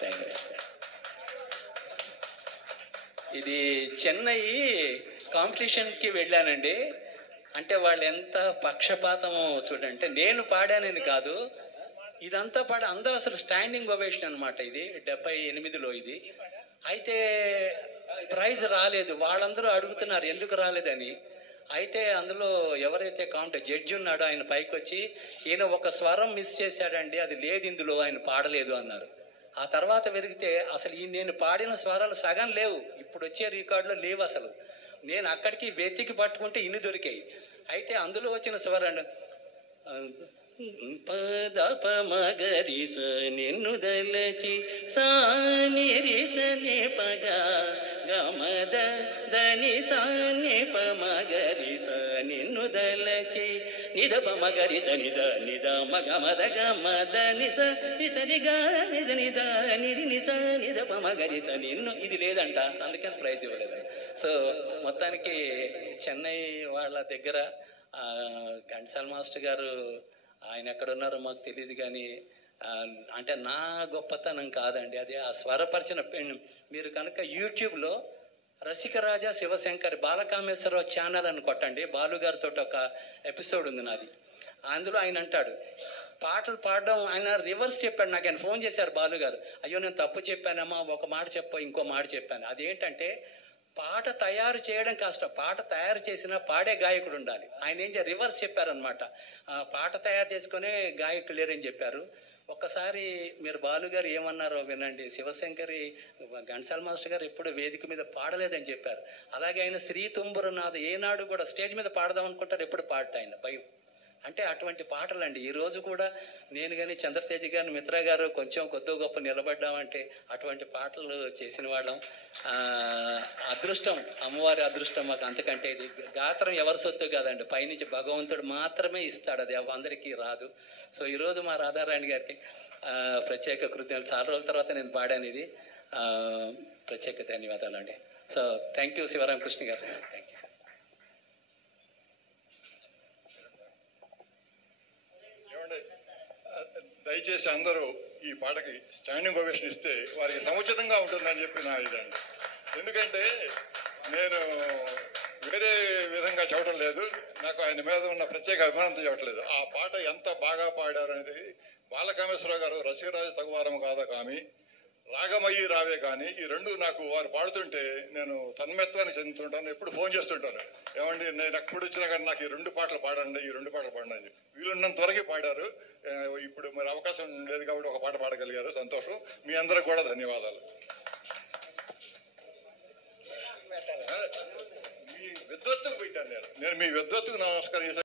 Thank you. ఇది చెన్నై కాంపిటీషన్కి వెళ్ళానండి. అంటే వాళ్ళు ఎంత పక్షపాతమో చూడండి. నేను పాడానని కాదు, ఇదంతా పాడి అందరూ అసలు స్టాండింగ్ ఓవేషన్ అనమాట. ఇది 78లో ఇది. అయితే ప్రైజ్ రాలేదు. వాళ్ళందరూ అడుగుతున్నారు ఎందుకు రాలేదని. అయితే అందులో ఎవరైతే జడ్జి ఉన్నాడో ఆయన పైకి వచ్చి, ఈయన ఒక స్వరం మిస్ చేశాడండి, అది లేదు ఇందులో, ఆయన పాడలేదు అన్నారు. ఆ తర్వాత వెరిగితే అసలు నేను పాడిన స్వరాలు సగం లేవు, ఇప్పుడు వచ్చే రికార్డులో లేవు అసలు. నేను అక్కడికి వెతికి పట్టుకుంటే ఇన్ని దొరికాయి. అయితే అందులో వచ్చిన స్వరం పదప మగరిస నిన్ను దలచి సానిరిసనే పగ గమద దని సానిప మగరిస నిన్ను దలచి నిదప మగరిస నిద నిద మగమద గమద నిస నిసరిగా నిజ నిద నిరి నిస నిదప మగరిస నిన్ను, ఇది లేదంట, అందుకని ప్రైజ్ ఇవ్వలేదంట. సో మొత్తానికి చెన్నై వాళ్ళ దగ్గర ఘంటసాల మాస్టర్ గారు, ఆయన ఎక్కడున్నారో మాకు తెలియదు కానీ, అంటే నా గొప్పతనం కాదండి అది, ఆ స్వరపరిచిన మీరు కనుక యూట్యూబ్లో రసికరాజా శివశంకర్ బాలకామేశ్వరరావు ఛానల్ అని కొట్టండి, బాలుగారితో ఒక ఎపిసోడ్ ఉంది నాది. అందులో ఆయన అంటాడు పాటలు పాడడం, ఆయన రివర్స్ చెప్పాడు నాకు. ఆయన ఫోన్ చేశారు బాలుగారు, అయ్యో నేను తప్పు చెప్పానమ్మా, ఒక మాట చెప్ప ఇంకో మాట చెప్పాను. అదేంటంటే పాట తయారు చేయడం కష్టం, పాట తయారు చేసిన పాడే గాయకుడు ఉండాలి. ఆయన ఏం రివర్స్ చెప్పారనమాట. పాట తయారు చేసుకునే గాయకులు లేరని చెప్పారు. ఒక్కసారి మీరు బాలుగారు ఏమన్నారో వినండి. శివశంకరి ఘంటసాల మాస్టర్ గారు ఎప్పుడు వేదిక మీద పాడలేదని చెప్పారు. అలాగే ఆయన శ్రీ తుంబురునాథ ఏనాడు కూడా స్టేజ్ మీద పాడదాం అనుకుంటారు, ఎప్పుడు పాడట ఆయన భయం. అంటే అటువంటి పాటలు అండి. ఈరోజు కూడా నేను కానీ చంద్రతేజ గారు, మిత్ర గారు కొంచెం కొద్ది గొప్ప నిలబడ్డామంటే అటువంటి పాటలు చేసిన వాళ్ళం. అదృష్టం, అమ్మవారి అదృష్టం మాకు. అంతకంటే ఇది గాత్రం ఎవరి సొత్తు కాదండి, పైనుంచి భగవంతుడు మాత్రమే ఇస్తాడు, అది అందరికీ రాదు. సో ఈరోజు మా రాధారాణి గారికి ప్రత్యేక కృతజ్ఞతలు. చాలా రోజుల తర్వాత నేను పాడాను ఇది, ప్రత్యేక ధన్యవాదాలు అండి. సో థ్యాంక్ యూ శివరామకృష్ణ గారు, థ్యాంక్ యూ. దయచేసి అందరూ ఈ పాటకి స్టాండింగ్ ఓవేషన్ ఇస్తే వారికి సముచితంగా ఉంటుందని చెప్పి నా ఇదండి. ఎందుకంటే నేను వేరే విధంగా చెప్పడం లేదు, నాకు ఆయన మీద ఉన్న ప్రత్యేక అభిమానంతో చెప్పట్లేదు. ఆ పాట ఎంత బాగా పాడారు అనేది బాలకామేశ్వరరావు గారు రసికరాజు తగువారం కాదా కానీ, రాగమయ్యి రావే కానీ, ఈ రెండు నాకు వారు పాడుతుంటే నేను తన్మెత్వాన్ని చెందుతుంటాను. ఎప్పుడు ఫోన్ చేస్తుంటాను, ఏమండి నేను ఎప్పుడు వచ్చినా కానీ నాకు ఈ రెండు పాటలు పాడండి, ఈ రెండు పాటలు పాడండి అని. వీలున్నంత వరకు పాడారు. ఇప్పుడు మరి అవకాశం లేదు కాబట్టి ఒక పాట పాడగలిగారు, సంతోషం. మీ అందరికి కూడా ధన్యవాదాలు. మీ విద్వత్తుకు పెట్టాను నేను మీ విద్వత్తుకు నమస్కారం చేశాను.